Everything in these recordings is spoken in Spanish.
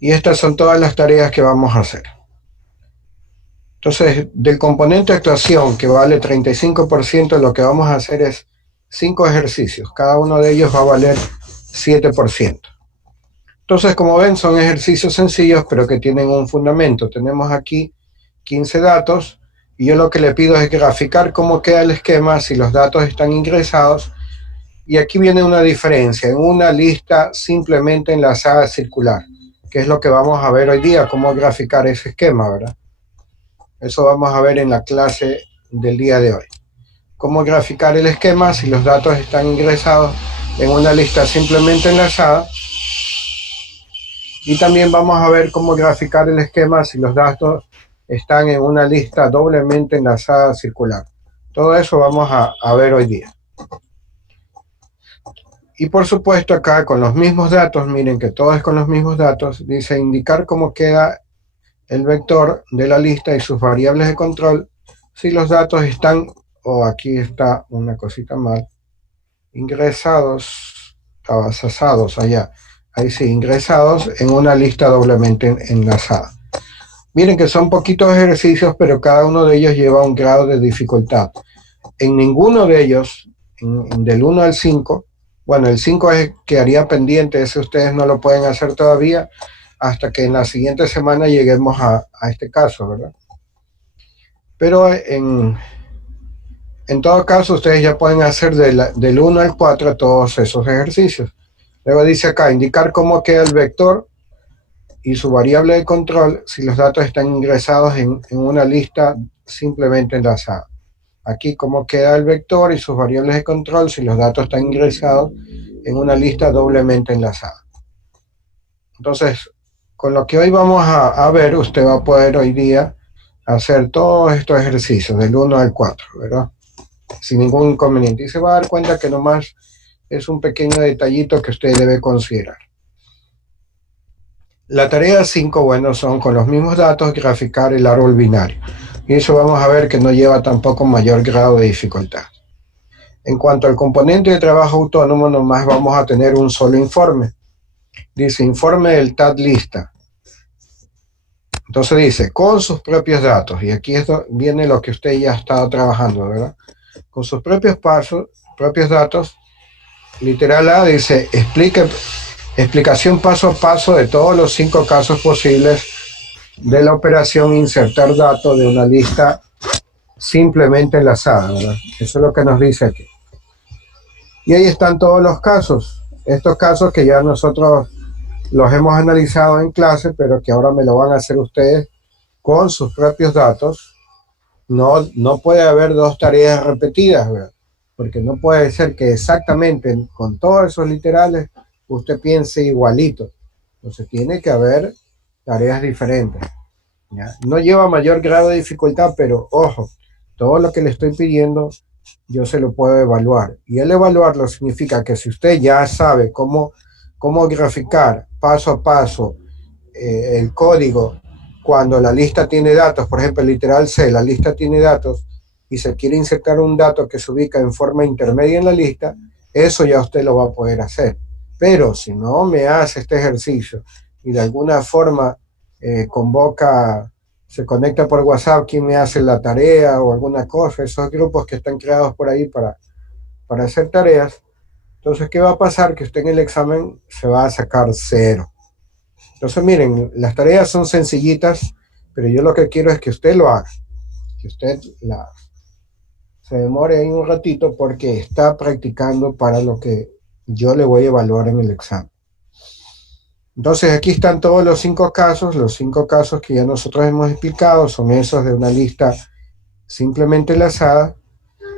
Y estas son todas las tareas que vamos a hacer. Entonces, del componente actuación, que vale 35%, lo que vamos a hacer es 5 ejercicios. Cada uno de ellos va a valer 7%. Entonces, como ven, son ejercicios sencillos, pero que tienen un fundamento. Tenemos aquí 15 datos, y yo lo que le pido es graficar cómo queda el esquema si los datos están ingresados. Y aquí viene una diferencia, en una lista simplemente enlazada circular, que es lo que vamos a ver hoy día, cómo graficar ese esquema, ¿verdad? Eso vamos a ver en la clase del día de hoy. Cómo graficar el esquema si los datos están ingresados en una lista simplemente enlazada. Y también vamos a ver cómo graficar el esquema si los datos están en una lista doblemente enlazada circular. Todo eso vamos a ver hoy día. Y por supuesto acá con los mismos datos, miren que todo es con los mismos datos, dice indicar cómo queda el vector de la lista y sus variables de control si los datos están, aquí está una cosita mal, ingresados, abasados allá, ahí sí, ingresados en una lista doblemente enlazada. Miren que son poquitos ejercicios, pero cada uno de ellos lleva un grado de dificultad. En ninguno de ellos, del 1 al 5, bueno, el 5 quedaría pendiente, ese ustedes no lo pueden hacer todavía, hasta que en la siguiente semana lleguemos a este caso, ¿verdad? Pero en todo caso, ustedes ya pueden hacer del 1 al 4 todos esos ejercicios. Luego dice acá, indicar cómo queda el vector y su variable de control si los datos están ingresados en una lista simplemente enlazada. Aquí cómo queda el vector y sus variables de control si los datos están ingresados en una lista doblemente enlazada. Entonces, con lo que hoy vamos a ver, usted va a poder hoy día hacer todos estos ejercicios del 1 al 4, ¿verdad? Sin ningún inconveniente. Y se va a dar cuenta que nomás es un pequeño detallito que usted debe considerar. La tarea 5, bueno, son con los mismos datos graficar el árbol binario. Y eso vamos a ver que no lleva tampoco mayor grado de dificultad. En cuanto al componente de trabajo autónomo, nomás vamos a tener un solo informe. Dice informe del TAT lista. Entonces dice, con sus propios datos, y aquí viene lo que usted ya ha estado trabajando, ¿verdad? Con sus propios datos, literal A dice, explicación paso a paso de todos los 5 casos posibles de la operación insertar datos de una lista simplemente enlazada, ¿verdad? Eso es lo que nos dice aquí. Y ahí están todos los casos, estos casos que ya nosotros los hemos analizado en clase, pero que ahora me lo van a hacer ustedes con sus propios datos. No puede haber 2 tareas repetidas, ¿verdad? Porque no puede ser que exactamente con todos esos literales usted piense igualito. Entonces tiene que haber tareas diferentes, ¿ya? No lleva mayor grado de dificultad, pero ojo, todo lo que le estoy pidiendo yo se lo puedo evaluar. Y el evaluarlo significa que si usted ya sabe cómo graficar paso a paso el código cuando la lista tiene datos, por ejemplo, el literal C, la lista tiene datos y se quiere insertar un dato que se ubica en forma intermedia en la lista, eso ya usted lo va a poder hacer. Pero si no me hace este ejercicio y de alguna forma se conecta por WhatsApp, quien me hace la tarea o alguna cosa, esos grupos que están creados por ahí para hacer tareas, entonces, ¿qué va a pasar? Que usted en el examen se va a sacar 0. Entonces, miren, las tareas son sencillitas, pero yo lo que quiero es que usted lo haga. Que usted se demore ahí un ratito porque está practicando para lo que yo le voy a evaluar en el examen. Entonces, aquí están todos los 5 casos. Los 5 casos que ya nosotros hemos explicado son esos de una lista simplemente enlazada.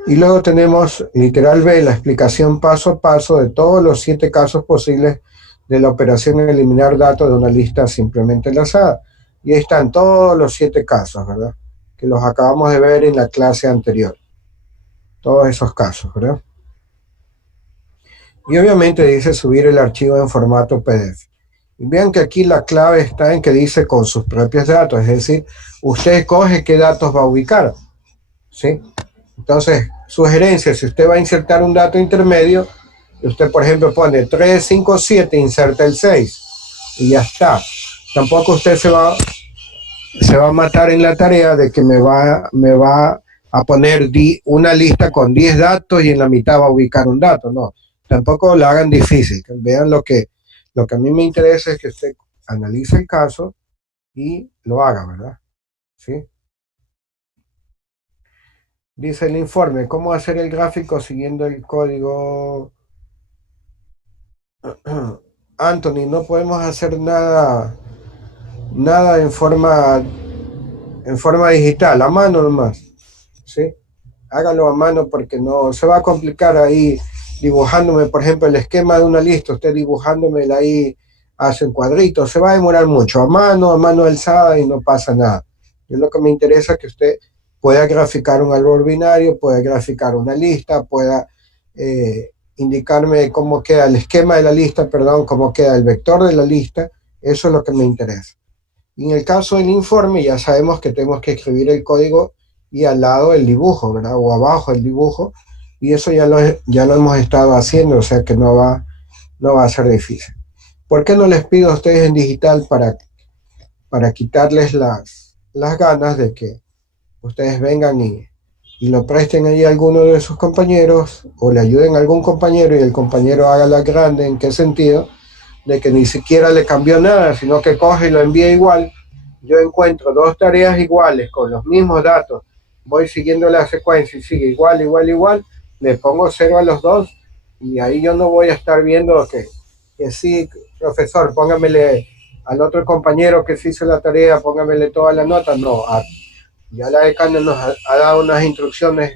Y luego tenemos literal B, la explicación paso a paso de todos los 7 casos posibles de la operación en eliminar datos de una lista simplemente enlazada. Y ahí están todos los 7 casos, ¿verdad? Que los acabamos de ver en la clase anterior. Todos esos casos, ¿verdad? Y obviamente dice subir el archivo en formato PDF. Y vean que aquí la clave está en que dice con sus propios datos, es decir, usted escoge qué datos va a ubicar, ¿sí? Entonces, sugerencia, si usted va a insertar un dato intermedio, usted por ejemplo pone 3, 5, 7, inserta el 6 y ya está. tampoco usted se va a matar en la tarea de que me va a poner una lista con 10 datos y en la mitad va a ubicar un dato. No, tampoco lo hagan difícil. Vean lo que a mí me interesa es que usted analice el caso y lo haga, ¿verdad? ¿Sí? Dice el informe, ¿cómo hacer el gráfico siguiendo el código? Anthony, no podemos hacer nada en forma digital, a mano nomás, ¿sí? Hágalo a mano porque no se va a complicar ahí dibujándome, por ejemplo, el esquema de una lista, usted dibujándomela ahí hace cuadritos, se va a demorar mucho, a mano alzada y no pasa nada. Yo lo que me interesa es que usted pueda graficar un árbol binario, pueda graficar una lista, pueda indicarme cómo queda el esquema de la lista, perdón, cómo queda el vector de la lista, eso es lo que me interesa. Y en el caso del informe ya sabemos que tenemos que escribir el código y al lado el dibujo, ¿verdad? O abajo el dibujo, y eso ya lo hemos estado haciendo, o sea que no va a ser difícil. ¿Por qué no les pido a ustedes en digital para quitarles las ganas de que ustedes vengan y lo presten ahí a alguno de sus compañeros o le ayuden a algún compañero y el compañero haga la grande? ¿En qué sentido? De que ni siquiera le cambió nada, sino que coge y lo envía igual. Yo encuentro dos tareas iguales con los mismos datos, voy siguiendo la secuencia y sigue igual, le pongo 0 a los dos y ahí yo no voy a estar viendo que sí, profesor, póngamele al otro compañero que se hizo la tarea, póngamele toda la nota. No, ya la decana nos ha dado unas instrucciones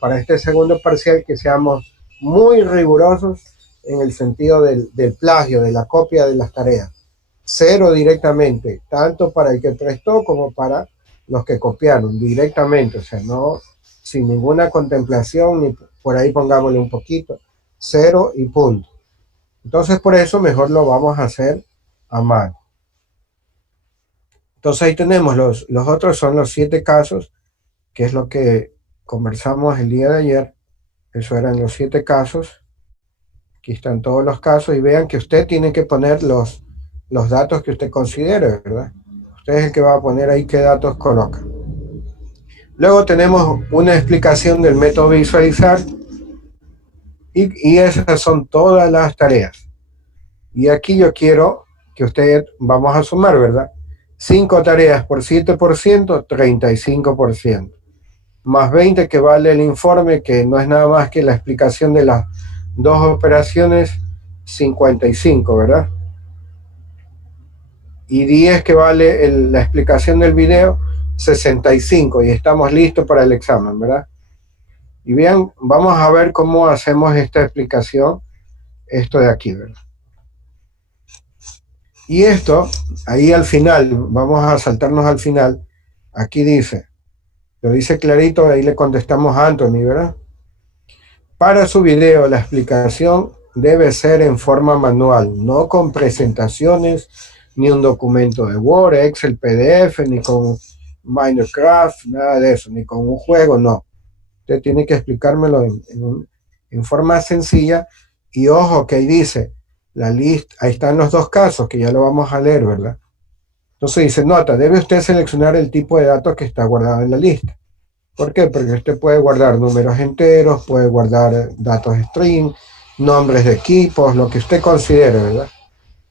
para este segundo parcial que seamos muy rigurosos en el sentido del plagio, de la copia de las tareas. 0 directamente, tanto para el que prestó como para los que copiaron directamente, o sea, no sin ninguna contemplación, ni por ahí pongámosle un poquito, 0 y punto. Entonces por eso mejor lo vamos a hacer a mano. Entonces ahí tenemos los otros son los 7 casos, que es lo que conversamos el día de ayer. Eso eran los 7 casos. Aquí están todos los casos y vean que usted tiene que poner los datos que usted considere, ¿verdad? Usted es el que va a poner ahí qué datos coloca. Luego tenemos una explicación del método visualizar y esas son todas las tareas. Y aquí yo quiero que usted, vamos a sumar, ¿verdad? 5 tareas por 7%, 35%. Más 20 que vale el informe, que no es nada más que la explicación de las dos operaciones, 55, ¿verdad? Y 10 que vale la explicación del video, 65, y estamos listos para el examen, ¿verdad? Y bien, vamos a ver cómo hacemos esta explicación, esto de aquí, ¿verdad? Y esto, ahí al final, vamos a saltarnos al final, aquí dice, lo dice clarito, ahí le contestamos a Anthony, ¿verdad? Para su video, la explicación debe ser en forma manual, no con presentaciones, ni un documento de Word, Excel, PDF, ni con Minecraft, nada de eso, ni con un juego, no. Usted tiene que explicármelo en forma sencilla. Y ojo que ahí dice, la lista, ahí están los dos casos, que ya lo vamos a leer, ¿verdad? Entonces dice, nota, debe usted seleccionar el tipo de datos que está guardado en la lista. ¿Por qué? Porque usted puede guardar números enteros, puede guardar datos string, nombres de equipos, lo que usted considere, ¿verdad?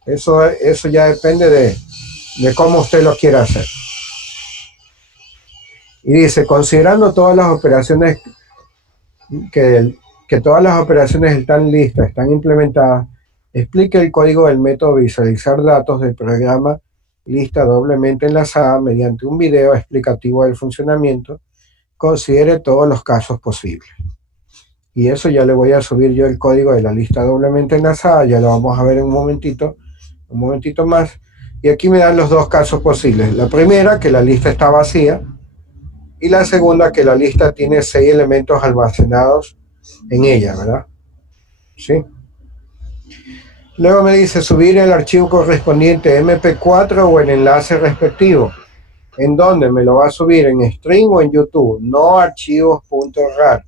Eso ya depende de cómo usted lo quiera hacer. Y dice, considerando todas las operaciones que todas las operaciones están listas, están implementadas, explique el código del método visualizar datos del programa lista doblemente enlazada mediante un video explicativo del funcionamiento. Considere todos los casos posibles. Y eso ya le voy a subir yo el código de la lista doblemente enlazada, ya lo vamos a ver en un momentito más. Y aquí me dan los dos casos posibles. La primera, que la lista está vacía, y la segunda, que la lista tiene 6 elementos almacenados en ella, ¿verdad? ¿Sí? Luego me dice subir el archivo correspondiente MP4 o el enlace respectivo. ¿En dónde? Me lo va a subir en string o en YouTube, no archivos.rar,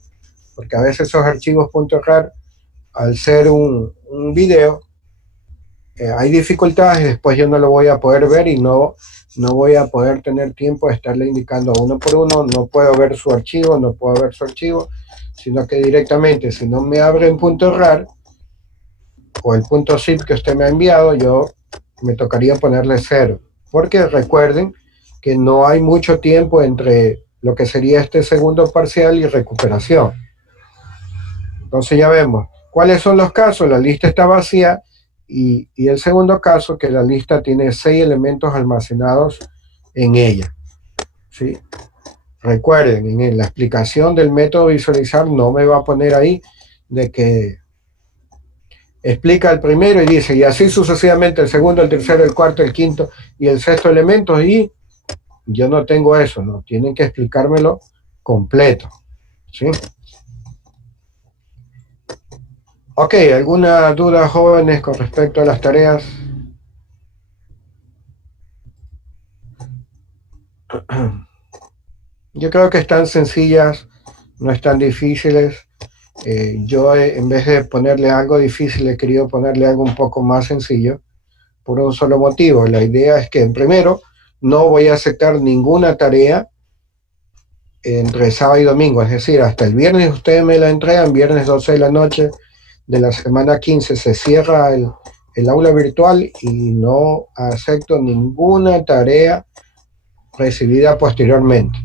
porque a veces esos archivos .rar, al ser un video, hay dificultades y después yo no lo voy a poder ver y no voy a poder tener tiempo de estarle indicando uno por uno, no puedo ver su archivo, no puedo ver su archivo, sino que directamente, si no me abre en punto RAR o el punto zip que usted me ha enviado, yo me tocaría ponerle 0, porque recuerden que no hay mucho tiempo entre lo que sería este segundo parcial y recuperación. Entonces ya vemos cuáles son los casos. La lista está vacía y el segundo caso, que la lista tiene 6 elementos almacenados en ella, ¿sí? Recuerden, en la explicación del método visualizar no me va a poner ahí de que explica el primero y dice, y así sucesivamente el segundo, el tercero, el cuarto, el quinto y el sexto elemento, y yo no tengo eso, no, tienen que explicármelo completo, ¿sí? Ok, ¿alguna duda, jóvenes, con respecto a las tareas? Yo creo que están sencillas, no están difíciles. Yo en vez de ponerle algo difícil he querido ponerle algo un poco más sencillo por un solo motivo. La idea es que primero no voy a aceptar ninguna tarea entre sábado y domingo, es decir, hasta el viernes ustedes me la entregan, viernes 12 de la noche de la semana 15 se cierra el aula virtual y no acepto ninguna tarea recibida posteriormente.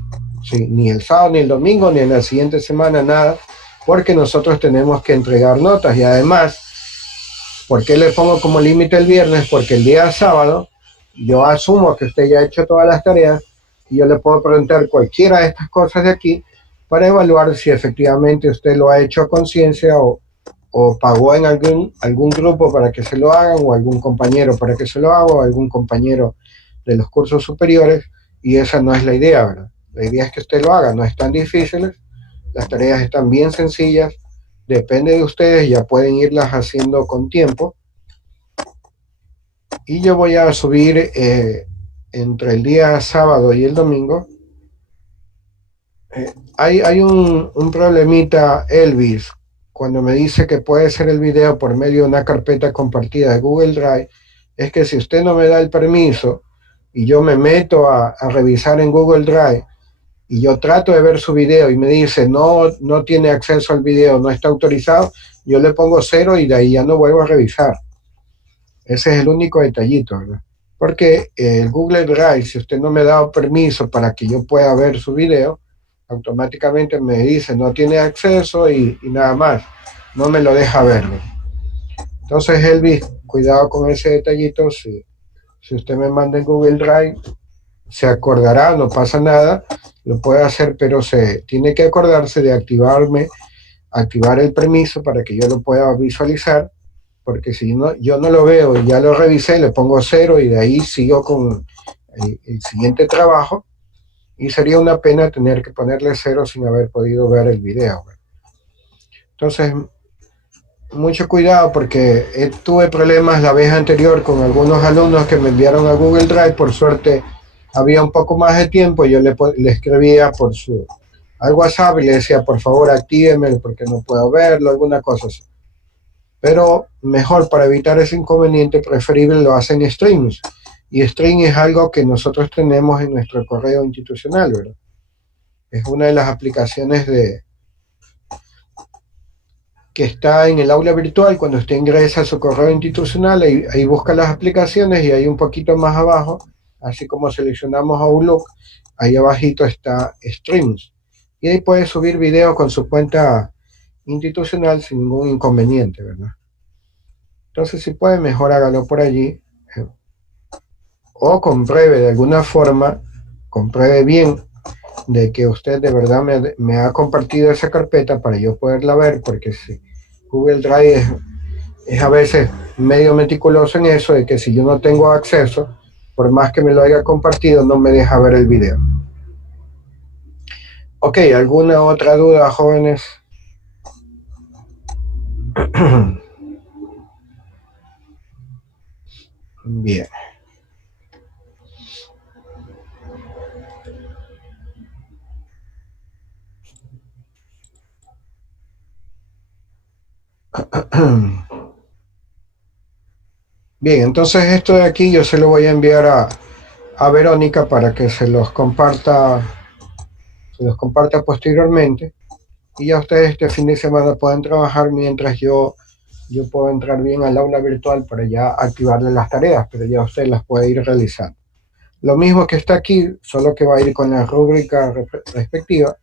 Sí, ni el sábado, ni el domingo, ni en la siguiente semana, nada, porque nosotros tenemos que entregar notas y además, ¿por qué le pongo como límite el viernes? Porque el día sábado yo asumo que usted ya ha hecho todas las tareas y yo le puedo preguntar cualquiera de estas cosas de aquí para evaluar si efectivamente usted lo ha hecho a conciencia o pagó en algún grupo para que se lo hagan o algún compañero para que se lo haga o algún compañero de los cursos superiores, y esa no es la idea, ¿verdad? La idea es que usted lo haga, no es tan difícil, las tareas están bien sencillas, depende de ustedes, ya pueden irlas haciendo con tiempo. Y yo voy a subir entre el día sábado y el domingo. Hay un problemita, Elvis, cuando me dice que puede ser el video por medio de una carpeta compartida de Google Drive, es que si usted no me da el permiso y yo me meto a revisar en Google Drive y yo trato de ver su video y me dice no tiene acceso al video, no está autorizado, yo le pongo 0 y de ahí ya no vuelvo a revisar. Ese es el único detallito, ¿verdad? Porque el Google Drive, si usted no me da permiso para que yo pueda ver su video, automáticamente me dice no tiene acceso y nada más, no me lo deja verlo. Entonces, Elvis, cuidado con ese detallito. Si usted me manda en Google Drive, se acordará, no pasa nada, lo puede hacer, pero se tiene que acordarse de activar el permiso para que yo lo pueda visualizar, porque si no, yo no lo veo y ya lo revisé, le pongo 0 y de ahí sigo con el siguiente trabajo y sería una pena tener que ponerle 0 sin haber podido ver el video. Entonces, mucho cuidado porque tuve problemas la vez anterior con algunos alumnos que me enviaron a Google Drive. Por suerte había un poco más de tiempo y yo le escribía al WhatsApp y le decía por favor actíveme porque no puedo verlo, alguna cosa así. Pero mejor, para evitar ese inconveniente, preferible lo hacen streams. Y stream es algo que nosotros tenemos en nuestro correo institucional, ¿verdad? Es una de las aplicaciones que está en el aula virtual. Cuando usted ingresa a su correo institucional, ahí busca las aplicaciones y ahí un poquito más abajo, así como seleccionamos Outlook, ahí abajito está Streams. Y ahí puede subir videos con su cuenta institucional sin ningún inconveniente, ¿verdad? Entonces, si puede, mejor hágalo por allí. O compruebe de alguna forma, compruebe bien de que usted de verdad me ha compartido esa carpeta para yo poderla ver, porque si Google Drive es a veces medio meticuloso en eso, de que si yo no tengo acceso, por más que me lo haya compartido, no me deja ver el video. Ok, ¿alguna otra duda, jóvenes? Bien. Bien, entonces esto de aquí yo se lo voy a enviar a Verónica para que se los comparta posteriormente. Y ya ustedes este fin de semana pueden trabajar mientras yo puedo entrar bien al aula virtual para ya activarle las tareas, pero ya usted las puede ir realizando. Lo mismo que está aquí, solo que va a ir con la rúbrica respectiva,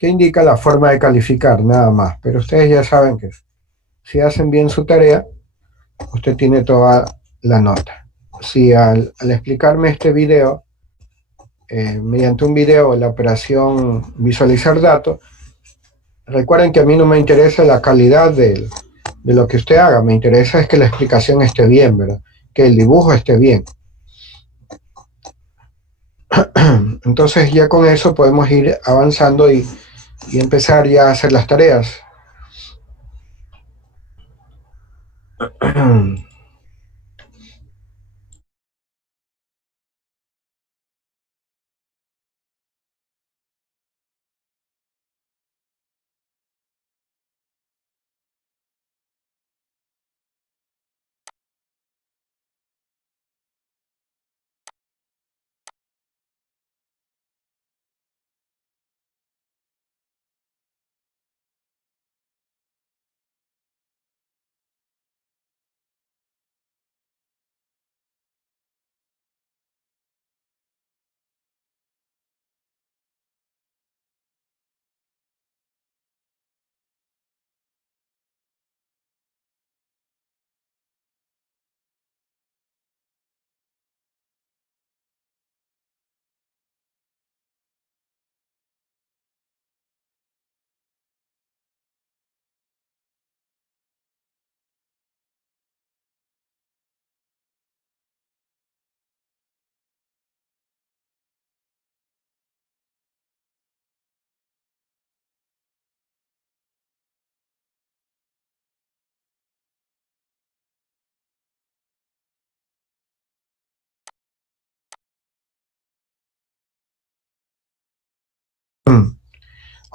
que indica la forma de calificar, nada más. Pero ustedes ya saben que si hacen bien su tarea, usted tiene toda la nota. Si al explicarme este video, mediante un video, la operación visualizar datos, recuerden que a mí no me interesa la calidad de lo que usted haga, me interesa es que la explicación esté bien, ¿verdad? Que el dibujo esté bien. Entonces ya con eso podemos ir avanzando y empezar ya a hacer las tareas.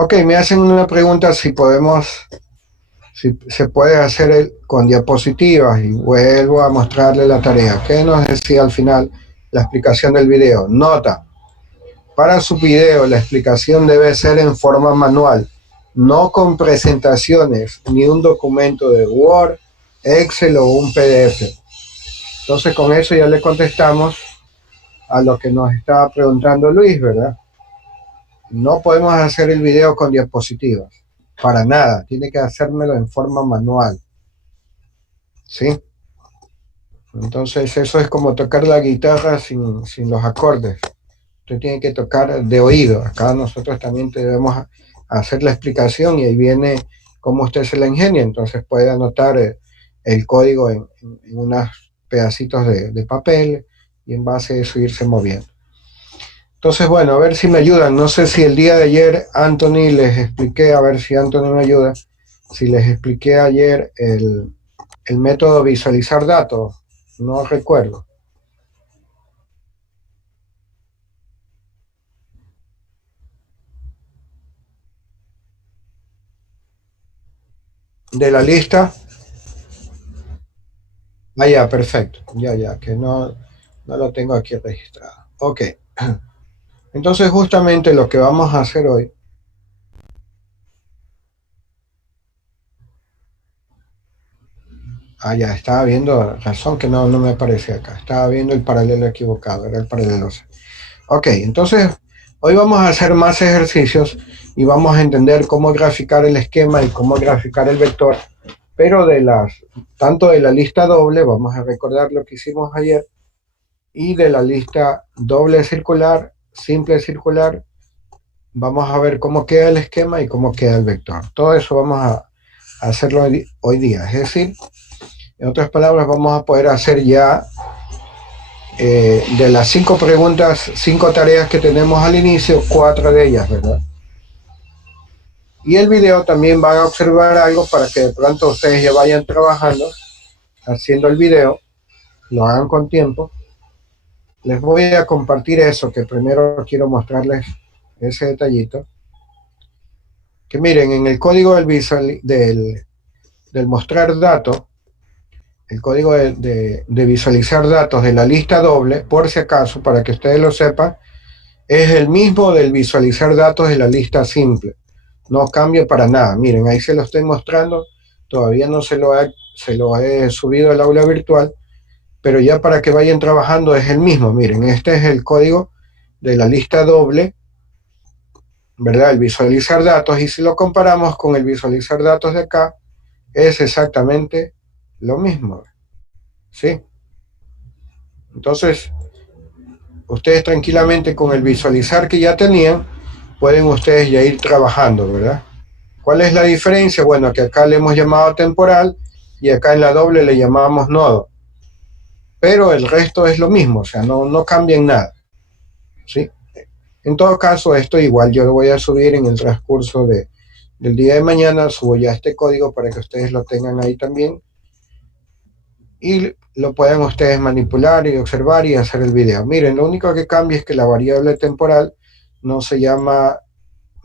Ok, me hacen una pregunta si se puede hacer con diapositivas y vuelvo a mostrarle la tarea. ¿Qué nos decía al final la explicación del video? Nota, para su video la explicación debe ser en forma manual, no con presentaciones ni un documento de Word, Excel o un PDF. Entonces con eso ya le contestamos a lo que nos estaba preguntando Luis, ¿verdad? No podemos hacer el video con diapositivas, para nada, tiene que hacérmelo en forma manual, ¿sí? Entonces eso es como tocar la guitarra sin los acordes. Usted tiene que tocar de oído. Acá nosotros también debemos hacer la explicación y ahí viene cómo usted se la ingenia. Entonces puede anotar el código en unos pedacitos de papel y en base a eso irse moviendo. Entonces, bueno, a ver si me ayudan. No sé si el día de ayer, Anthony, les expliqué, a ver si Anthony me ayuda, si les expliqué ayer el método visualizar datos. No recuerdo. De la lista. Ah, ya, perfecto. Ya, que no lo tengo aquí registrado. Ok. Entonces, justamente lo que vamos a hacer hoy. Ah, ya, estaba viendo, razón que no me aparece acá. Estaba viendo el paralelo equivocado, era el paralelo C. Ok, entonces, hoy vamos a hacer más ejercicios y vamos a entender cómo graficar el esquema y cómo graficar el vector, pero tanto de la lista doble, vamos a recordar lo que hicimos ayer, y de la lista doble circular, simple circular, vamos a ver cómo queda el esquema y cómo queda el vector. Todo eso vamos a hacerlo hoy día. Es decir, en otras palabras, vamos a poder hacer ya de las 5 preguntas, 5 tareas que tenemos al inicio, 4 de ellas, ¿verdad? Y el video también van a observar algo para que de pronto ustedes ya vayan trabajando, haciendo el video, lo hagan con tiempo. Les voy a compartir eso, que primero quiero mostrarles ese detallito. Que miren, en el código del mostrar datos, el código de visualizar datos de la lista doble, por si acaso, para que ustedes lo sepan, es el mismo del visualizar datos de la lista simple. No cambia para nada. Miren, ahí se lo estoy mostrando. Todavía no se lo he subido al aula virtual, pero ya para que vayan trabajando es el mismo. Miren, este es el código de la lista doble, ¿verdad? El visualizar datos. Y si lo comparamos con el visualizar datos de acá, es exactamente lo mismo, ¿sí? Entonces, ustedes tranquilamente con el visualizar que ya tenían, pueden ustedes ya ir trabajando, ¿verdad? ¿Cuál es la diferencia? Bueno, que acá le hemos llamado temporal y acá en la doble le llamamos nodo. Pero el resto es lo mismo, o sea, no cambia en nada, ¿sí? En todo caso, esto igual yo lo voy a subir en el transcurso del día de mañana, subo ya este código para que ustedes lo tengan ahí también y lo puedan ustedes manipular y observar y hacer el video. Miren, lo único que cambia es que la variable temporal no se llama,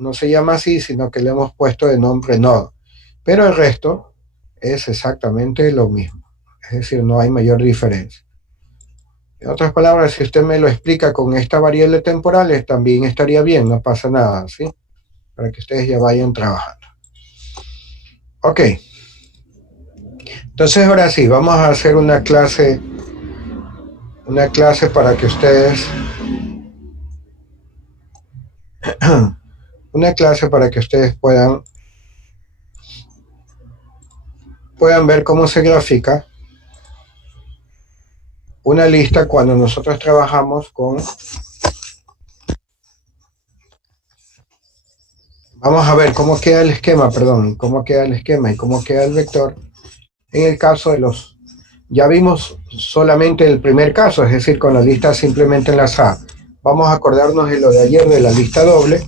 no se llama así, sino que le hemos puesto de nombre nodo. Pero el resto es exactamente lo mismo. Es decir, no hay mayor diferencia. En otras palabras, si usted me lo explica con esta variable temporal, también estaría bien, no pasa nada, ¿sí? Para que ustedes ya vayan trabajando. Ok. Entonces ahora sí, vamos a hacer una clase para que ustedes puedan ver cómo se grafica una lista cuando nosotros trabajamos con... Vamos a ver cómo queda el esquema, perdón, cómo queda el esquema y cómo queda el vector en el caso de los... Ya vimos solamente el primer caso, es decir, con la lista simplemente enlazada. Vamos a acordarnos de lo de ayer de la lista doble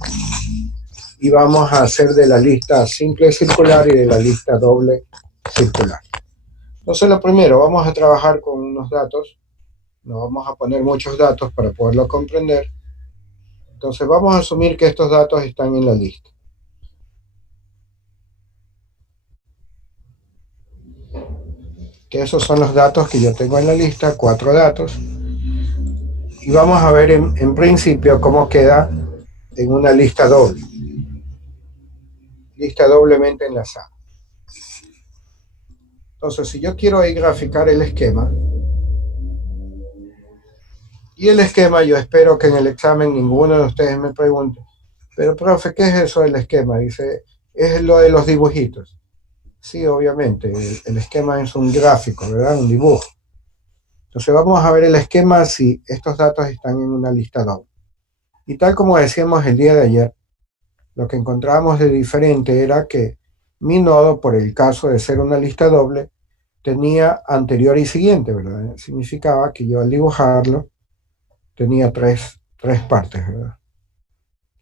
y vamos a hacer de la lista simple circular y de la lista doble circular. Entonces, lo primero, vamos a trabajar con unos datos. No vamos a poner muchos datos para poderlo comprender. Entonces, vamos a asumir que estos datos están en la lista. Que esos son los datos que yo tengo en la lista, 4 datos. Y vamos a ver en principio cómo queda en una lista doble. Lista doblemente enlazada. Entonces, si yo quiero ahí graficar el esquema, y el esquema yo espero que en el examen ninguno de ustedes me pregunte, pero profe, ¿qué es eso del esquema? Dice, es lo de los dibujitos. Sí, obviamente, el esquema es un gráfico, ¿verdad? Un dibujo. Entonces vamos a ver el esquema si estos datos están en una lista doble. Y tal como decíamos el día de ayer, lo que encontrábamos de diferente era que mi nodo, por el caso de ser una lista doble, tenía anterior y siguiente, ¿verdad? Significaba que yo al dibujarlo tenía tres partes, ¿verdad?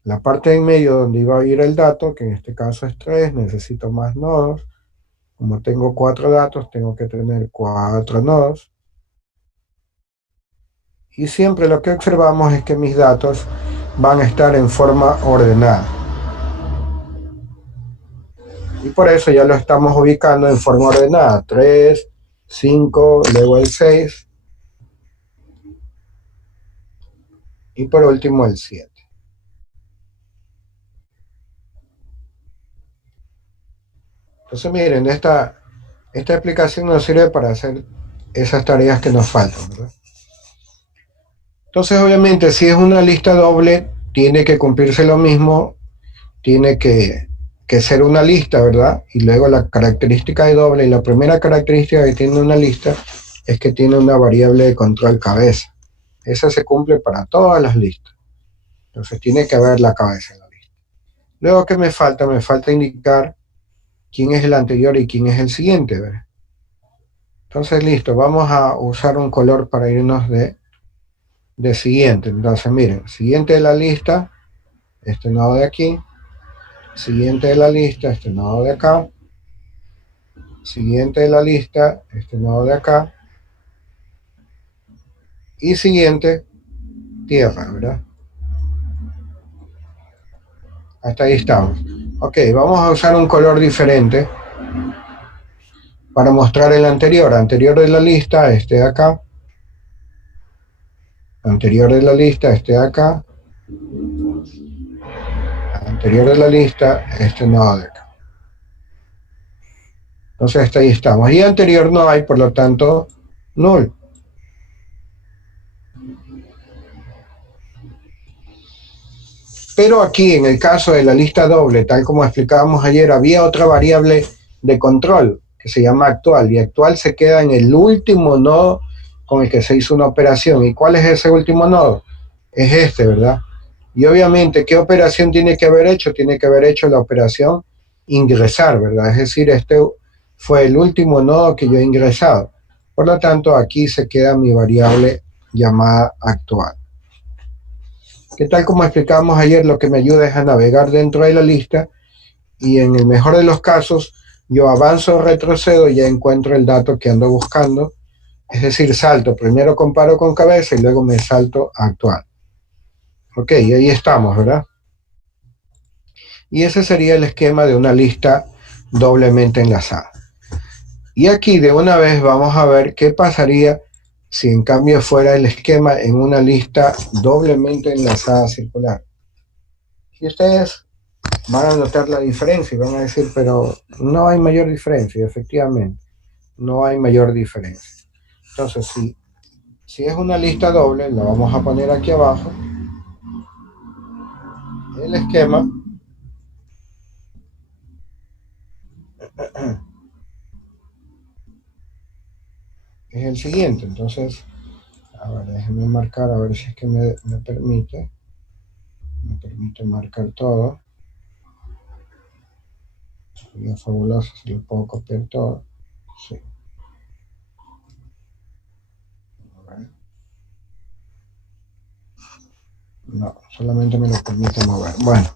La parte en medio donde iba a ir el dato, que en este caso es 3, necesito más nodos. Como tengo 4 datos, tengo que tener 4 nodos. Y siempre lo que observamos es que mis datos van a estar en forma ordenada. Y por eso ya lo estamos ubicando en forma ordenada. 3, 5, luego el 6. Y por último el 7. Entonces miren, esta aplicación nos sirve para hacer esas tareas que nos faltan, ¿verdad? Entonces obviamente si es una lista doble, tiene que cumplirse lo mismo, tiene que ser una lista, ¿verdad? Y luego la característica de doble, y la primera característica que tiene una lista es que tiene una variable de control cabeza. Esa se cumple para todas las listas. Entonces tiene que haber la cabeza en la lista. Luego, ¿qué me falta? Me falta indicar quién es el anterior y quién es el siguiente, ¿verdad? Entonces, listo, vamos a usar un color para irnos de siguiente. Entonces, miren, siguiente de la lista, este nodo de aquí. Siguiente de la lista, este nodo de acá. Siguiente de la lista, este nodo de acá. Y siguiente, tierra, ¿verdad? Hasta ahí estamos. Ok, vamos a usar un color diferente. para mostrar el anterior de la lista, este de acá, anterior de la lista, este de acá, anterior de la lista, este nodo de acá. Entonces hasta ahí estamos. Y anterior no hay, por lo tanto, null. Pero aquí, en el caso de la lista doble, tal como explicábamos ayer, había otra variable de control que se llama actual, y actual se queda en el último nodo con el que se hizo una operación. ¿Y cuál es ese último nodo? Es este, ¿verdad? Y obviamente, ¿qué operación tiene que haber hecho? Tiene que haber hecho la operación ingresar, ¿verdad? Es decir, este fue el último nodo que yo he ingresado. Por lo tanto, aquí se queda mi variable llamada actual. Que tal como explicábamos ayer, lo que me ayuda es a navegar dentro de la lista y en el mejor de los casos yo avanzo o retrocedo y ya encuentro el dato que ando buscando, es decir, salto, primero comparo con cabeza y luego me salto a actual. Ok, y ahí estamos, ¿verdad? Y ese sería el esquema de una lista doblemente enlazada. Y aquí de una vez vamos a ver qué pasaría si en cambio fuera el esquema en una lista doblemente enlazada circular. Y ustedes van a notar la diferencia y van a decir, pero no hay mayor diferencia. Efectivamente, no hay mayor diferencia. Entonces, si es una lista doble, la vamos a poner aquí abajo, el esquema es el siguiente. Entonces, a ver, déjenme marcar, a ver si es que me permite marcar todo. Sería fabuloso si lo puedo copiar todo. Sí. No, solamente me lo permite mover. Bueno.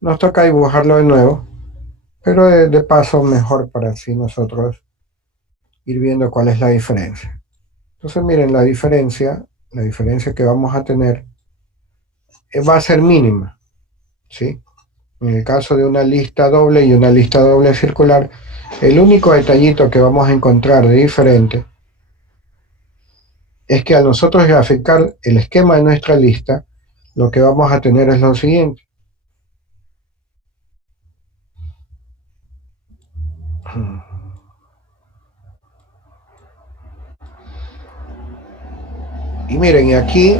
Nos toca dibujarlo de nuevo, pero de paso mejor para así nosotros ir viendo cuál es la diferencia. Entonces miren, la diferencia que vamos a tener va a ser mínima, ¿sí? En el caso de una lista doble y una lista doble circular, el único detallito que vamos a encontrar de diferente es que al nosotros graficar el esquema de nuestra lista, lo que vamos a tener es lo siguiente. Y miren, y aquí,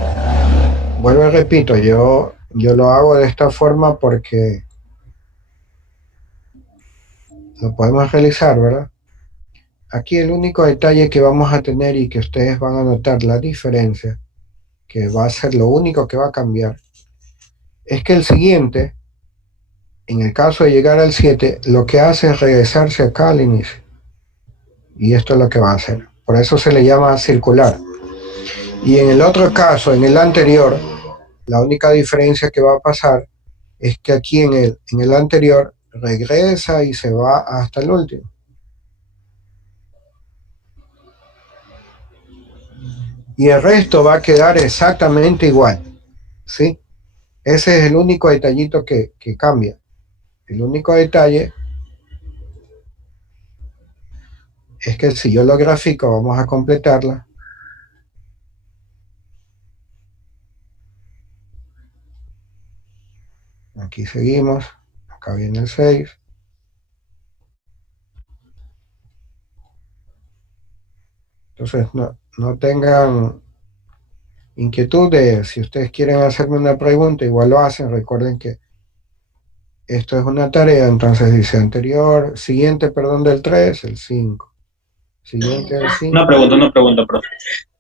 vuelvo y repito, yo lo hago de esta forma porque lo podemos realizar, ¿verdad? Aquí el único detalle que vamos a tener y que ustedes van a notar la diferencia, que va a ser lo único que va a cambiar, es que el siguiente, en el caso de llegar al 7, lo que hace es regresarse acá al inicio. Y esto es lo que va a hacer. Por eso se le llama circular. Y en el otro caso, en el anterior, la única diferencia que va a pasar es que aquí en el anterior regresa y se va hasta el último. Y el resto va a quedar exactamente igual, ¿sí? Ese es el único detallito que cambia. El único detalle es que si yo lo grafico, vamos a completarla. Aquí seguimos, acá viene el 6. Entonces no tengan inquietud de si ustedes quieren hacerme una pregunta, igual lo hacen. Recuerden que esto es una tarea, entonces dice anterior, siguiente, perdón, del 3, el 5. Siguiente del 5. Una pregunta, profe.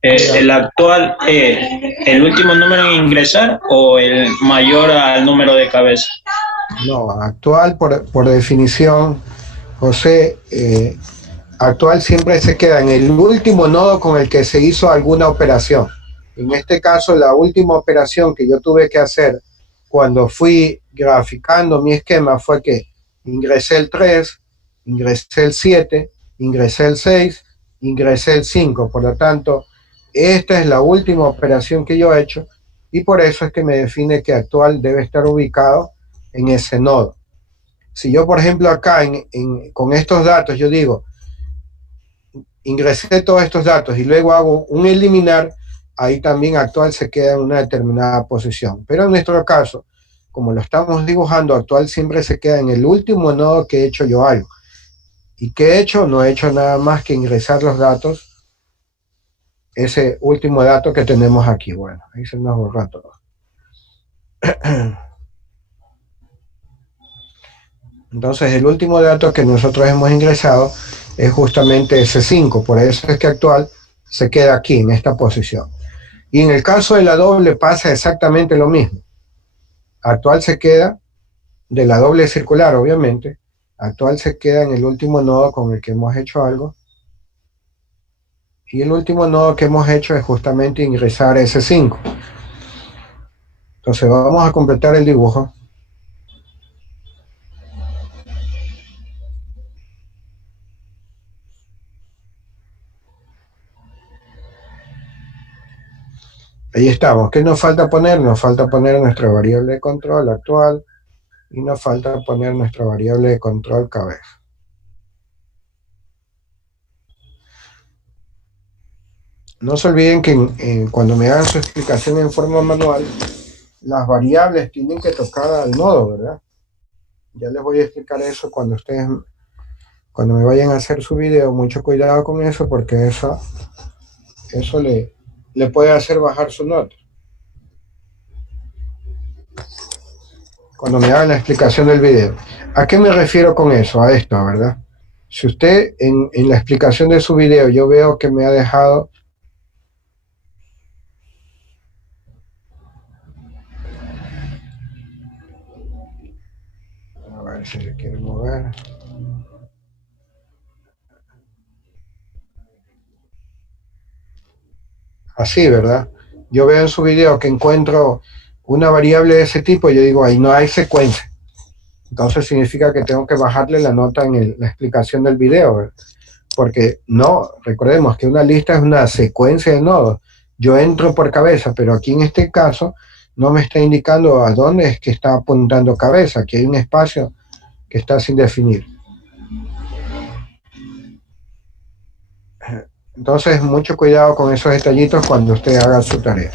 ¿El actual es el último número en ingresar o el mayor al número de cabeza? No, actual por definición, José, actual siempre se queda en el último nodo con el que se hizo alguna operación. En este caso, la última operación que yo tuve que hacer cuando fui graficando mi esquema fue que ingresé el 3, ingresé el 7, ingresé el 6, ingresé el 5. Por lo tanto, esta es la última operación que yo he hecho y por eso es que me define que actual debe estar ubicado en ese nodo. Si yo, por ejemplo, acá con estos datos, yo digo, ingresé todos estos datos y luego hago un eliminar, ahí también actual se queda en una determinada posición. Pero en nuestro caso, como lo estamos dibujando, actual siempre se queda en el último nodo que he hecho yo algo. ¿Y qué he hecho? No he hecho nada más que ingresar los datos, ese último dato que tenemos aquí. Bueno, ahí se nos borra todo. Entonces, el último dato que nosotros hemos ingresado es justamente ese 5. Por eso es que actual se queda aquí, en esta posición. Y en el caso de la doble pasa exactamente lo mismo. Actual se queda, de la doble circular, obviamente, actual se queda en el último nodo con el que hemos hecho algo. Y el último nodo que hemos hecho es justamente ingresar ese 5. Entonces vamos a completar el dibujo. Ahí estamos. ¿Qué nos falta poner? Nos falta poner nuestra variable de control actual y nos falta poner nuestra variable de control cabeza. No se olviden que cuando me hagan su explicación en forma manual, las variables tienen que tocar al nodo, ¿verdad? Ya les voy a explicar eso cuando me vayan a hacer su video. Mucho cuidado con eso porque eso le puede hacer bajar su nota. Cuando me hagan la explicación del video. ¿A qué me refiero con eso? A esto, ¿verdad? Si usted en la explicación de su video yo veo que me ha dejado a ver si le quiero mover. Así, ¿verdad? Yo veo en su video que encuentro una variable de ese tipo y yo digo, ahí no hay secuencia. Entonces significa que tengo que bajarle la nota en la explicación del video, ¿verdad? Porque no, recordemos que una lista es una secuencia de nodos. Yo entro por cabeza, pero aquí en este caso no me está indicando a dónde es que está apuntando cabeza. Aquí hay un espacio que está sin definir. Entonces, mucho cuidado con esos detallitos cuando usted haga su tarea.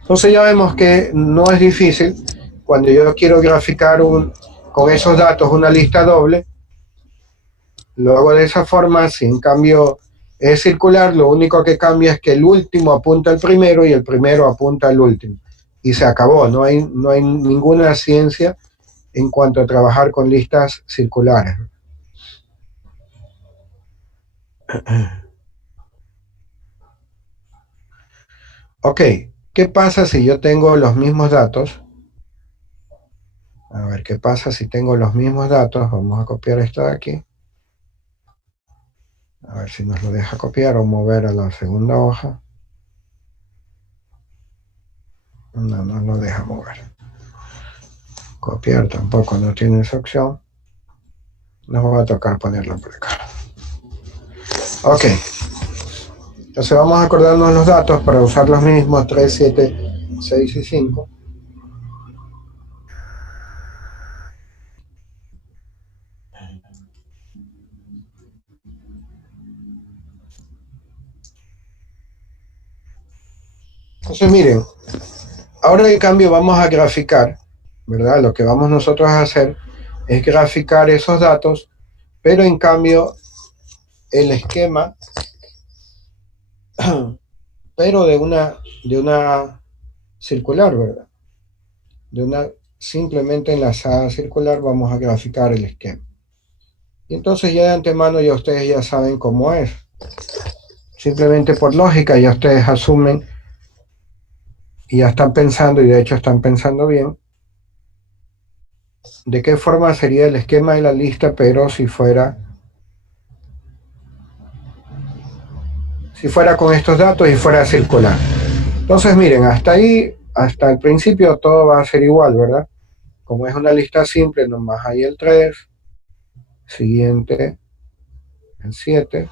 Entonces ya vemos que no es difícil cuando yo quiero graficar con esos datos una lista doble. Lo hago de esa forma. Si en cambio es circular, lo único que cambia es que el último apunta al primero y el primero apunta al último. Y se acabó. No hay ninguna ciencia en cuanto a trabajar con listas circulares. Ok, ¿qué pasa si yo tengo los mismos datos? A ver, ¿qué pasa si tengo los mismos datos? Vamos a copiar esto de aquí. A ver si nos lo deja copiar o mover a la segunda hoja. No lo deja mover. Copiar tampoco no tiene esa opción. Nos va a tocar ponerlo por acá. Ok. Entonces vamos a acordarnos los datos para usar los mismos 3, 7, 6 y 5. Entonces miren, ahora en cambio vamos a graficar, ¿verdad? Lo que vamos nosotros a hacer es graficar esos datos, pero en cambio el esquema, pero de una circular, ¿verdad? De una simplemente enlazada circular vamos a graficar el esquema. Y entonces ya de antemano ya ustedes ya saben cómo es. Simplemente por lógica ya ustedes asumen y ya están pensando, y de hecho están pensando bien, de qué forma sería el esquema de la lista, pero si fuera con estos datos y fuera circular. Entonces miren, hasta ahí, hasta el principio todo va a ser igual, ¿verdad? Como es una lista simple, nomás hay el 3, siguiente el 7,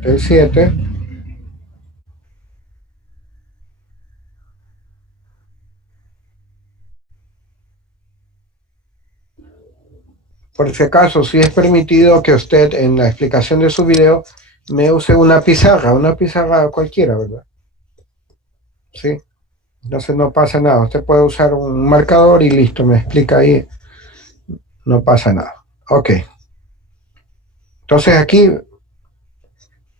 Este es el 7. Por si acaso, si es permitido que usted en la explicación de su video me use una pizarra cualquiera, ¿verdad? Sí, entonces no pasa nada. Usted puede usar un marcador y listo, me explica ahí, no pasa nada. Ok, entonces aquí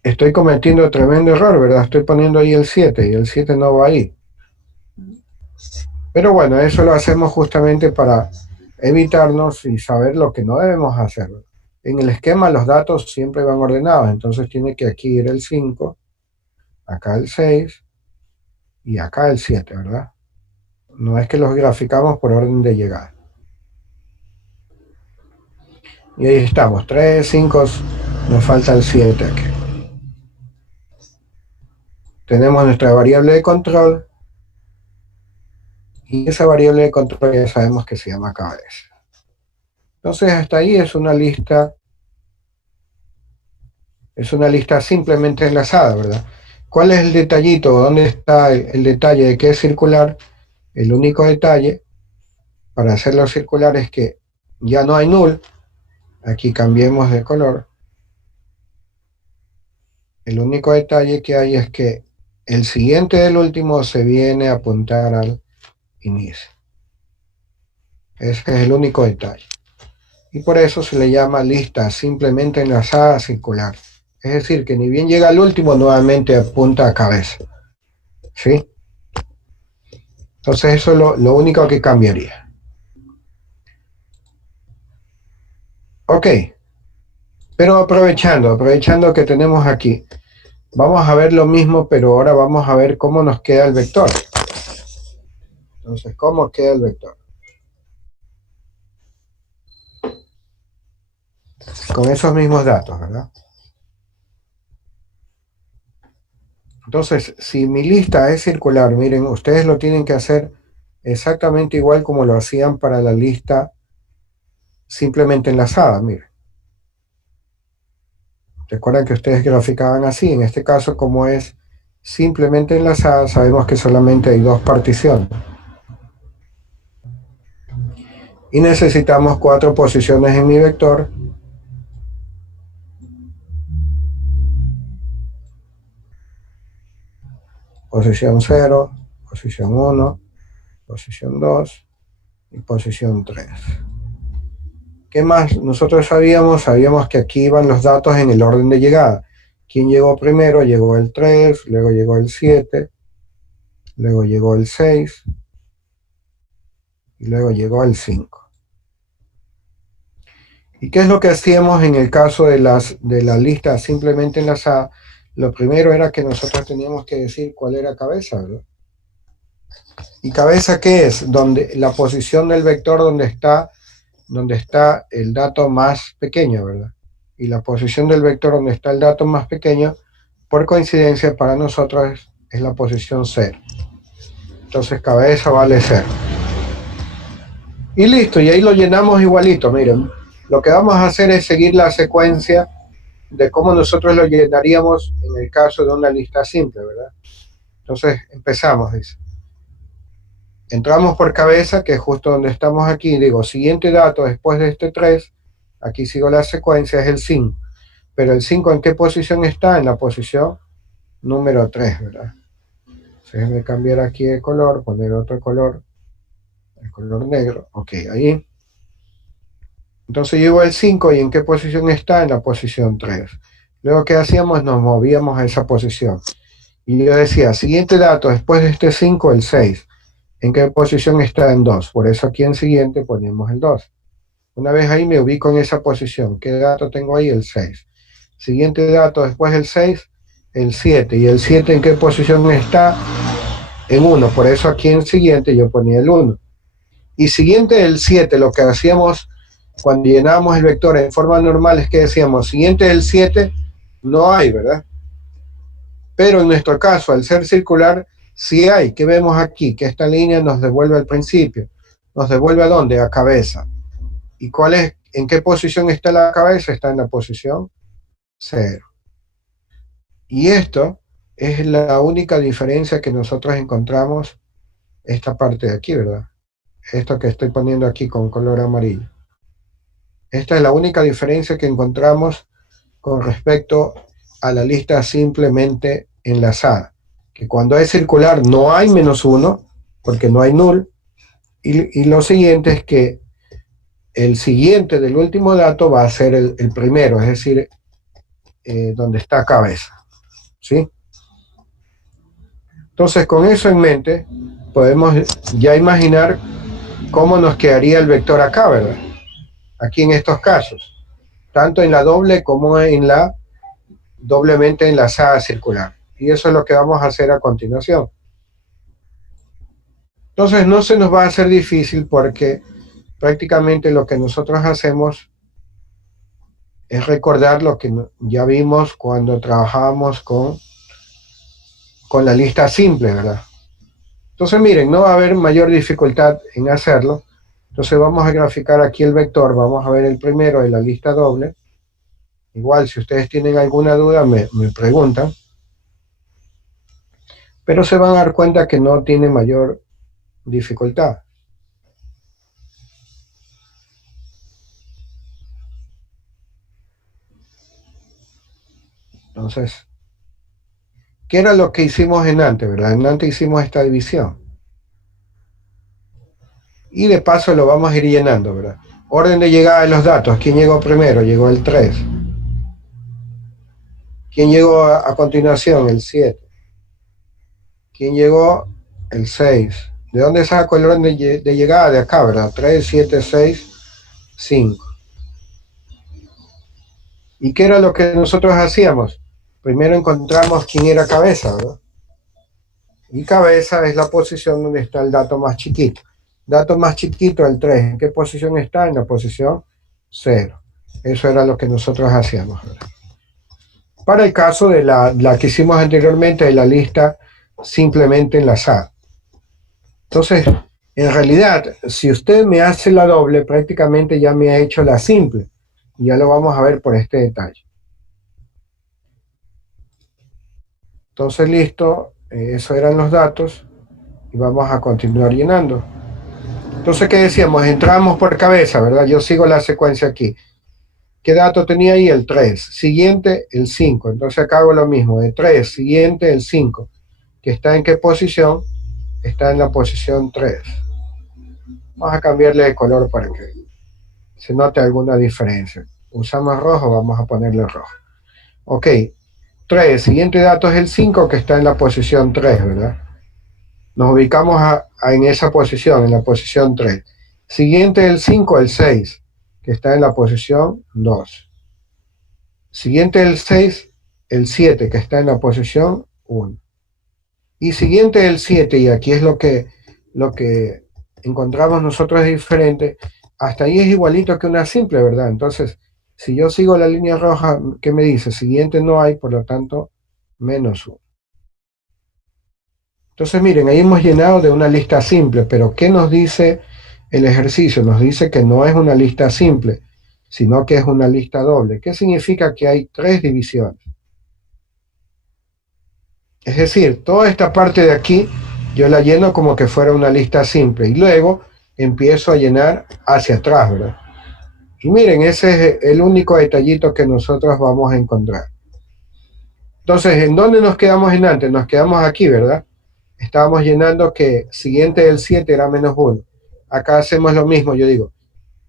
estoy cometiendo tremendo error, ¿verdad? Estoy poniendo ahí el 7 y el 7 no va ahí. Pero bueno, eso lo hacemos justamente para evitarnos y saber lo que no debemos hacer. En el esquema los datos siempre van ordenados, entonces tiene que aquí ir el 5, acá el 6 y acá el 7, ¿verdad? No es que los graficamos por orden de llegada. Y ahí estamos, 3, 5, nos falta el 7 aquí. Tenemos nuestra variable de control y esa variable de control ya sabemos que se llama cabeza. Entonces hasta ahí es una lista simplemente enlazada, ¿verdad? ¿Cuál es el detallito? ¿Dónde está el detalle de que es circular? El único detalle para hacerlo circular es que ya no hay null. Aquí cambiemos de color. El único detalle que hay es que el siguiente del último se viene a apuntar al inicio. Ese es el único detalle. Y por eso se le llama lista simplemente enlazada circular. Es decir, que ni bien llega al último, nuevamente apunta a cabeza. ¿Sí? Entonces eso es lo único que cambiaría. Ok. Pero aprovechando que tenemos aquí, vamos a ver lo mismo, pero ahora vamos a ver cómo nos queda el vector. Entonces, ¿cómo queda el vector? Con esos mismos datos, ¿verdad? Entonces, si mi lista es circular, miren, ustedes lo tienen que hacer exactamente igual como lo hacían para la lista simplemente enlazada, miren. Recuerdan que ustedes graficaban así, en este caso como es simplemente enlazada, sabemos que solamente hay dos particiones. Y necesitamos 4 posiciones en mi vector. Posición 0, posición 1, posición 2 y posición 3. ¿Qué más? Nosotros sabíamos que aquí iban los datos en el orden de llegada. ¿Quién llegó primero? Llegó el 3, luego llegó el 7, luego llegó el 6 y luego llegó el 5. ¿Y qué es lo que hacíamos en el caso de la lista simplemente enlazada? Lo primero era que nosotros teníamos que decir cuál era cabeza, ¿verdad? ¿Y cabeza qué es? Donde la posición del vector donde está el dato más pequeño, ¿verdad? Y la posición del vector donde está el dato más pequeño, por coincidencia para nosotros es la posición 0. Entonces cabeza vale 0. Y listo, y ahí lo llenamos igualito, miren. Lo que vamos a hacer es seguir la secuencia de cómo nosotros lo llenaríamos en el caso de una lista simple, ¿verdad? Entonces empezamos, dice. Entramos por cabeza, que es justo donde estamos aquí. Digo, siguiente dato después de este 3, aquí sigo la secuencia, es el 5. Pero el 5, ¿en qué posición está? En la posición número 3, ¿verdad? Déjenme cambiar aquí de color, poner otro color, el color negro. Ok, ahí. Entonces llegó el 5, ¿y en qué posición está? En la posición 3. Luego, ¿qué hacíamos? Nos movíamos a esa posición. Y yo decía, siguiente dato después de este 5, el 6. ¿En qué posición está? En 2. Por eso aquí en siguiente ponemos el 2. Una vez ahí me ubico en esa posición. ¿Qué dato tengo ahí? El 6. Siguiente dato después del 6, el 7. ¿Y el 7 en qué posición está? En 1. Por eso aquí en siguiente yo ponía el 1. Y siguiente del 7, lo que hacíamos cuando llenábamos el vector en forma normal es que decíamos, siguiente del 7 no hay, ¿verdad? Pero en nuestro caso, al ser circular, sí hay. ¿Qué vemos aquí? Que esta línea nos devuelve al principio. ¿Nos devuelve a dónde? A cabeza. ¿Y cuál es? ¿En qué posición está la cabeza? Está en la posición 0. Y esto es la única diferencia que nosotros encontramos, esta parte de aquí, ¿verdad? Esto que estoy poniendo aquí con color amarillo. Esta es la única diferencia que encontramos con respecto a la lista simplemente enlazada. Que cuando es circular no hay -1, porque no hay null. Y lo siguiente es que el siguiente del último dato va a ser el primero, es decir, donde está cabeza. ¿Sí? Entonces, con eso en mente, podemos ya imaginar cómo nos quedaría el vector acá, ¿verdad? Aquí en estos casos, tanto en la doble como en la doblemente enlazada circular. Y eso es lo que vamos a hacer a continuación. Entonces, no se nos va a hacer difícil porque prácticamente lo que nosotros hacemos es recordar lo que ya vimos cuando trabajábamos con la lista simple, ¿verdad? Entonces, miren, no va a haber mayor dificultad en hacerlo. Entonces vamos a graficar aquí el vector, vamos a ver el primero de la lista doble. Igual, si ustedes tienen alguna duda, me preguntan. Pero se van a dar cuenta que no tiene mayor dificultad. Entonces, ¿qué era lo que hicimos en antes, verdad? En antes hicimos esta división. Y de paso lo vamos a ir llenando, ¿verdad? Orden de llegada de los datos. ¿Quién llegó primero? Llegó el 3. ¿Quién llegó a continuación? El 7. ¿Quién llegó? El 6. ¿De dónde saco el orden de llegada? De acá, ¿verdad? 3, 7, 6, 5. ¿Y qué era lo que nosotros hacíamos? Primero encontramos quién era cabeza, ¿verdad? Y cabeza es la posición donde está el dato más chiquito. Dato más chiquito, el 3. ¿En qué posición está? En la posición 0. Eso era lo que nosotros hacíamos, ¿verdad? Para el caso de la que hicimos anteriormente, de la lista simplemente enlazada. Entonces, en realidad, si usted me hace la doble, prácticamente ya me ha hecho la simple. Y ya lo vamos a ver por este detalle. Entonces, listo, eso eran los datos. Y vamos a continuar llenando. Entonces, ¿qué decíamos? Entramos por cabeza, ¿verdad? Yo sigo la secuencia aquí. ¿Qué dato tenía ahí? El 3. Siguiente, el 5. Entonces acá hago lo mismo. De 3, siguiente, el 5. ¿Que está en qué posición? Está en la posición 3. Vamos a cambiarle de color para que se note alguna diferencia. Usamos rojo, vamos a ponerle rojo. Ok. 3. Siguiente dato es el 5, que está en la posición 3, ¿verdad? Nos ubicamos en esa posición, en la posición 3. Siguiente del 5, el 6, que está en la posición 2. Siguiente del 6, el 7, que está en la posición 1. Y siguiente del 7, y aquí es lo que encontramos nosotros diferente, hasta ahí es igualito que una simple, ¿verdad? Entonces, si yo sigo la línea roja, ¿qué me dice? Siguiente no hay, por lo tanto, -1. Entonces, miren, ahí hemos llenado de una lista simple, pero ¿qué nos dice el ejercicio? Nos dice que no es una lista simple, sino que es una lista doble. ¿Qué significa? Que hay 3 divisiones. Es decir, toda esta parte de aquí yo la lleno como que fuera una lista simple y luego empiezo a llenar hacia atrás, ¿verdad? Y miren, ese es el único detallito que nosotros vamos a encontrar. Entonces, ¿en dónde nos quedamos en antes? Nos quedamos aquí, ¿verdad? Estábamos llenando que siguiente del 7 era -1. Acá hacemos lo mismo, yo digo,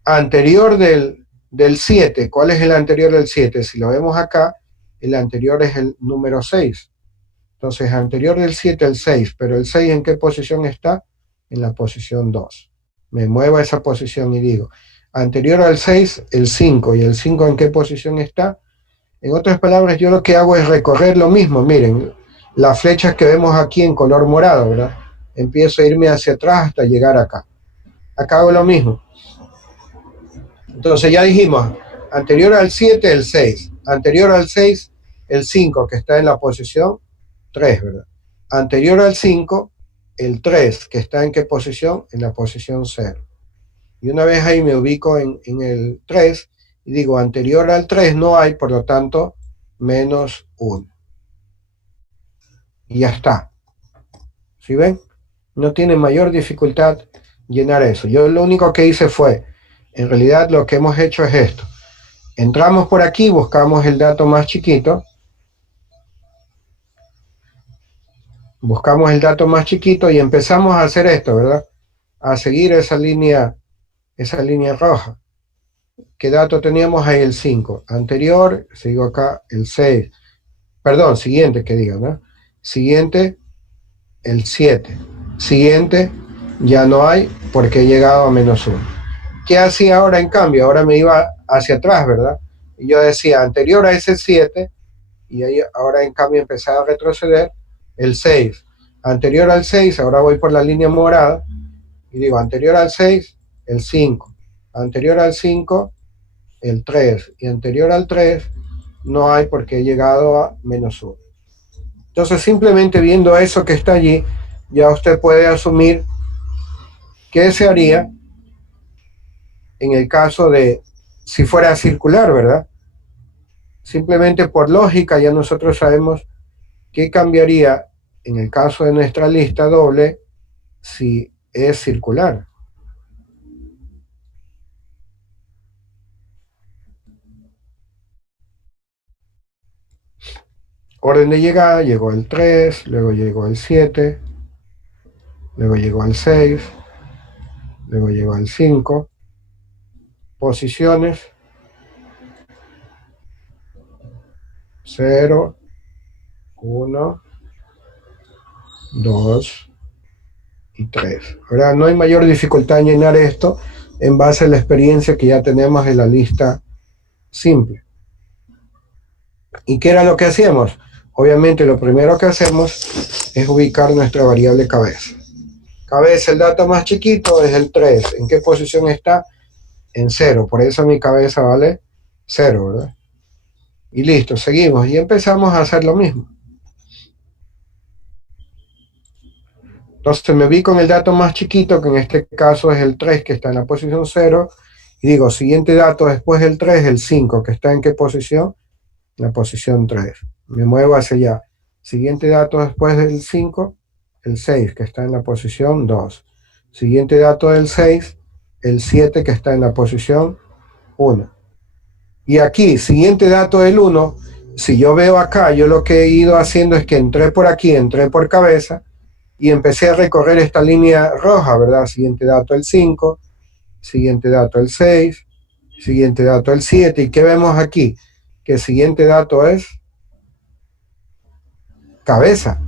anterior del 7, ¿cuál es el anterior del 7? Si lo vemos acá, el anterior es el número 6. Entonces, anterior del 7 el 6, pero el 6 ¿en qué posición está? En la posición 2. Me muevo a esa posición y digo, anterior al 6, el 5, ¿y el 5 en qué posición está? En otras palabras, yo lo que hago es recorrer lo mismo. Miren, las flechas que vemos aquí en color morado, ¿verdad? Empiezo a irme hacia atrás hasta llegar acá. Acá hago lo mismo. Entonces ya dijimos, anterior al 7, el 6. Anterior al 6, el 5, que está en la posición 3, ¿verdad? Anterior al 5, el 3, que está en qué posición? En la posición 0. Y una vez ahí me ubico en el 3, y digo, anterior al 3 no hay, por lo tanto, -1. y ya está. ¿Sí ven? No tiene mayor dificultad llenar eso. Yo lo único que hice fue, en realidad lo que hemos hecho es esto. Entramos por aquí, buscamos el dato más chiquito. Buscamos el dato más chiquito y empezamos a hacer esto, ¿verdad? A seguir esa línea roja. ¿Qué dato teníamos ahí? El 5. Anterior, sigo acá, el 6. Perdón, siguiente que diga, ¿no? Siguiente, el 7. Siguiente, ya no hay porque he llegado a menos 1. ¿Qué hacía ahora en cambio? Ahora me iba hacia atrás, ¿verdad? Y yo decía, anterior a ese 7, y ahí, ahora en cambio empezaba a retroceder, el 6. Anterior al 6, ahora voy por la línea morada, y digo, anterior al 6, el 5. Anterior al 5, el 3. Y anterior al 3, no hay porque he llegado a menos 1. Entonces, simplemente viendo eso que está allí, ya usted puede asumir qué se haría en el caso de si fuera circular, ¿verdad? Simplemente por lógica ya nosotros sabemos qué cambiaría en el caso de nuestra lista doble si es circular. Orden de llegada, llegó el 3, luego llegó el 7, luego llegó el 6, luego llegó el 5. Posiciones 0, 1, 2 y 3. Ahora no hay mayor dificultad en llenar esto en base a la experiencia que ya tenemos de la lista simple. ¿Y qué era lo que hacíamos? Obviamente lo primero que hacemos es ubicar nuestra variable cabeza. Cabeza, el dato más chiquito es el 3. ¿En qué posición está? En 0. Por eso mi cabeza vale 0, ¿verdad? Y listo, seguimos. Y empezamos a hacer lo mismo. Entonces me ubico en el dato más chiquito, que en este caso es el 3, que está en la posición 0. Y digo, siguiente dato después del 3, el 5, que está en qué posición? En la posición 3. Me muevo hacia allá. Siguiente dato después del 5, el 6, que está en la posición 2. Siguiente dato del 6, el 7, que está en la posición 1. Y aquí, siguiente dato del 1, si yo veo acá, yo lo que he ido haciendo es que entré por aquí, entré por cabeza, y empecé a recorrer esta línea roja, ¿verdad? Siguiente dato el 5, siguiente dato el 6, siguiente dato el 7. ¿Y qué vemos aquí? Que el siguiente dato es cabeza,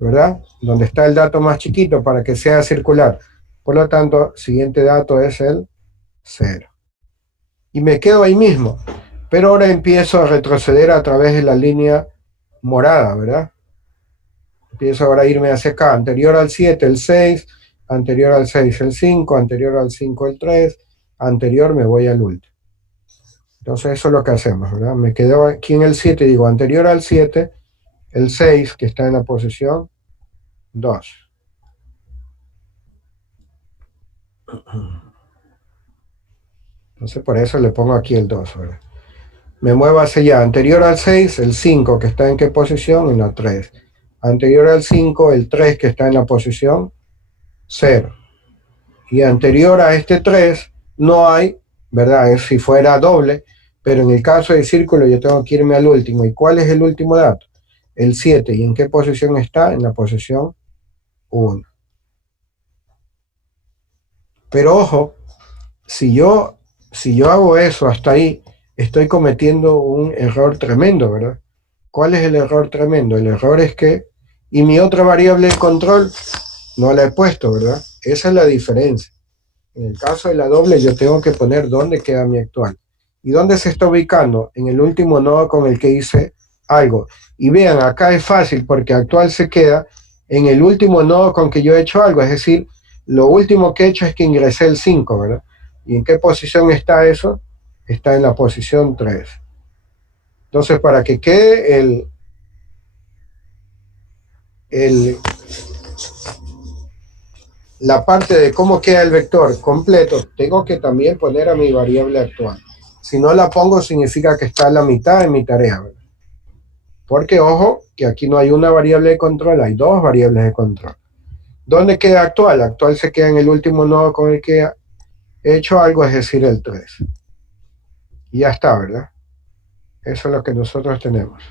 ¿verdad? Donde está el dato más chiquito para que sea circular. Por lo tanto, siguiente dato es el 0. Y me quedo ahí mismo. Pero ahora empiezo a retroceder a través de la línea morada, ¿verdad? Empiezo ahora a irme hacia acá. Anterior al 7, el 6. Anterior al 6, el 5. Anterior al 5, el 3. Anterior me voy al último. Entonces eso es lo que hacemos, ¿verdad? Me quedo aquí en el 7 y digo, anterior al 7, el 6, que está en la posición 2. Entonces por eso le pongo aquí el 2, ¿verdad? Me muevo hacia allá. Anterior al 6, el 5, que está en qué posición? En la 3. Anterior al 5, el 3, que está en la posición 0. Y anterior a este 3, no hay, ¿verdad? Es si fuera doble, pero en el caso del círculo yo tengo que irme al último. ¿Y cuál es el último dato? El 7. ¿Y en qué posición está? En la posición 1. Pero ojo, si yo hago eso hasta ahí, estoy cometiendo un error tremendo, ¿verdad? ¿Cuál es el error tremendo? El error es que, y mi otra variable de control no la he puesto, ¿verdad? Esa es la diferencia. En el caso de la doble yo tengo que poner dónde queda mi actual. ¿Y dónde se está ubicando? En el último nodo con el que hice algo. Y vean, acá es fácil porque actual se queda en el último nodo con que yo he hecho algo. Es decir, lo último que he hecho es que ingresé el 5, ¿verdad? ¿Y en qué posición está eso? Está en la posición 3. Entonces, para que quede la parte de cómo queda el vector completo, tengo que también poner a mi variable actual. Si no la pongo, significa que está a la mitad de mi tarea, ¿verdad? Porque, ojo, que aquí no hay una variable de control, hay dos variables de control. ¿Dónde queda actual? Actual se queda en el último nodo con el que he hecho algo, es decir, el 3. Y ya está, ¿verdad? Eso es lo que nosotros tenemos.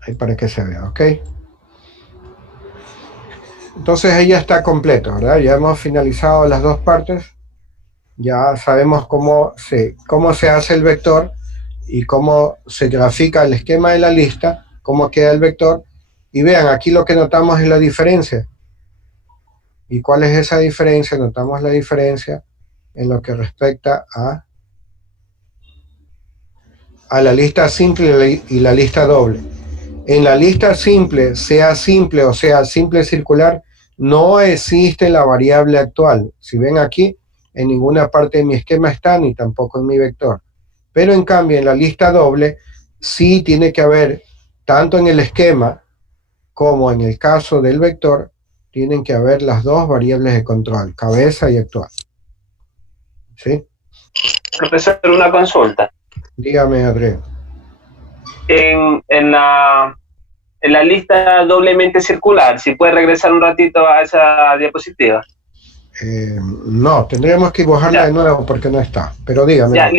Ahí para que se vea, ¿ok? Entonces ahí ya está completo, ¿verdad? Ya hemos finalizado las dos partes. Ya sabemos cómo se hace el vector y cómo se grafica el esquema de la lista, cómo queda el vector. Y vean, aquí lo que notamos es la diferencia. ¿Y cuál es esa diferencia? Notamos la diferencia en lo que respecta a la lista simple y la lista doble. En la lista simple o sea simple circular, no existe la variable actual. Si ven aquí, en ninguna parte de mi esquema está, ni tampoco en mi vector. Pero en cambio, en la lista doble, sí tiene que haber, tanto en el esquema como en el caso del vector, tienen que haber las dos variables de control, cabeza y actual. ¿Sí? Profesor, una consulta. Dígame, Adrián. En la lista doblemente circular, si puede regresar un ratito a esa diapositiva. No, tendríamos que dibujarla de nuevo porque no está, pero dígame. Ya,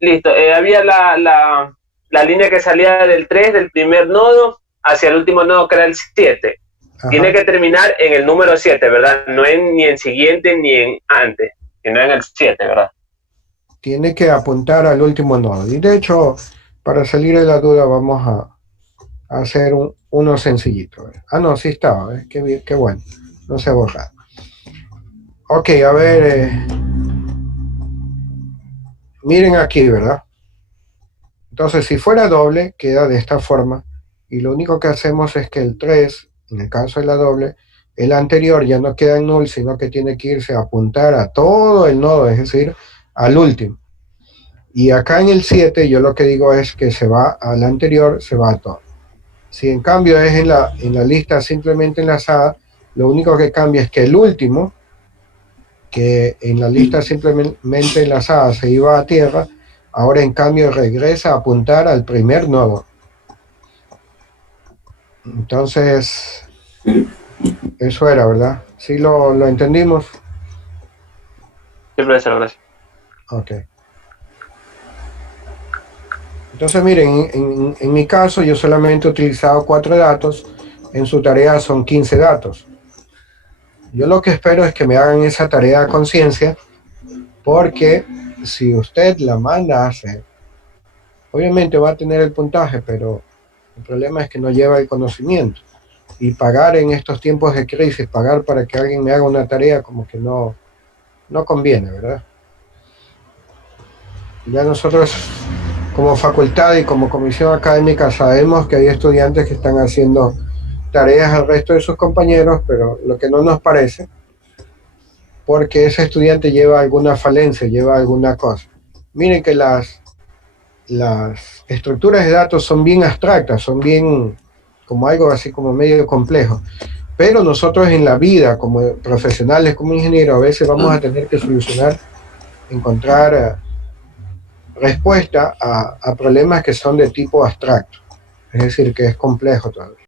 listo. Había la línea que salía del 3, del primer nodo, hacia el último nodo que era el 7. Ajá. Tiene que terminar en el número 7, ¿verdad? No ni en siguiente ni en antes, sino en el 7, ¿verdad? Tiene que apuntar al último nodo. Y de hecho, para salir de la duda, vamos a hacer uno sencillito. Ah, no, sí estaba, ¿eh? Qué bueno. No se ha borrado. Ok, a ver. Miren aquí, ¿verdad? Entonces, si fuera doble, queda de esta forma. Y lo único que hacemos es que el 3, en el caso de la doble, el anterior ya no queda en null, sino que tiene que irse a apuntar a todo el nodo, es decir, al último. Y acá en el 7, yo lo que digo es que se va al anterior, se va a todo. Si en cambio es en la lista simplemente enlazada, lo único que cambia es que el último, que en la lista simplemente enlazada se iba a tierra, ahora en cambio regresa a apuntar al primer nodo. Entonces, eso era, ¿verdad? ¿Sí lo entendimos? Sí, profesor, gracias. Ok. Entonces, miren, en mi caso yo solamente he utilizado 4 datos, en su tarea son 15 datos. Yo lo que espero es que me hagan esa tarea a conciencia, porque si usted la manda a hacer, obviamente va a tener el puntaje, pero el problema es que no lleva el conocimiento. Y pagar en estos tiempos de crisis, pagar para que alguien me haga una tarea como que no conviene, ¿verdad? Ya nosotros como facultad y como comisión académica sabemos que hay estudiantes que están haciendo tareas al resto de sus compañeros, pero lo que no nos parece, porque ese estudiante lleva alguna falencia, lleva alguna cosa. Miren que las estructuras de datos son bien abstractas, son bien como algo así como medio complejo, pero nosotros en la vida como profesionales, como ingenieros, a veces vamos a tener que encontrar respuesta a problemas que son de tipo abstracto, es decir, que es complejo todavía.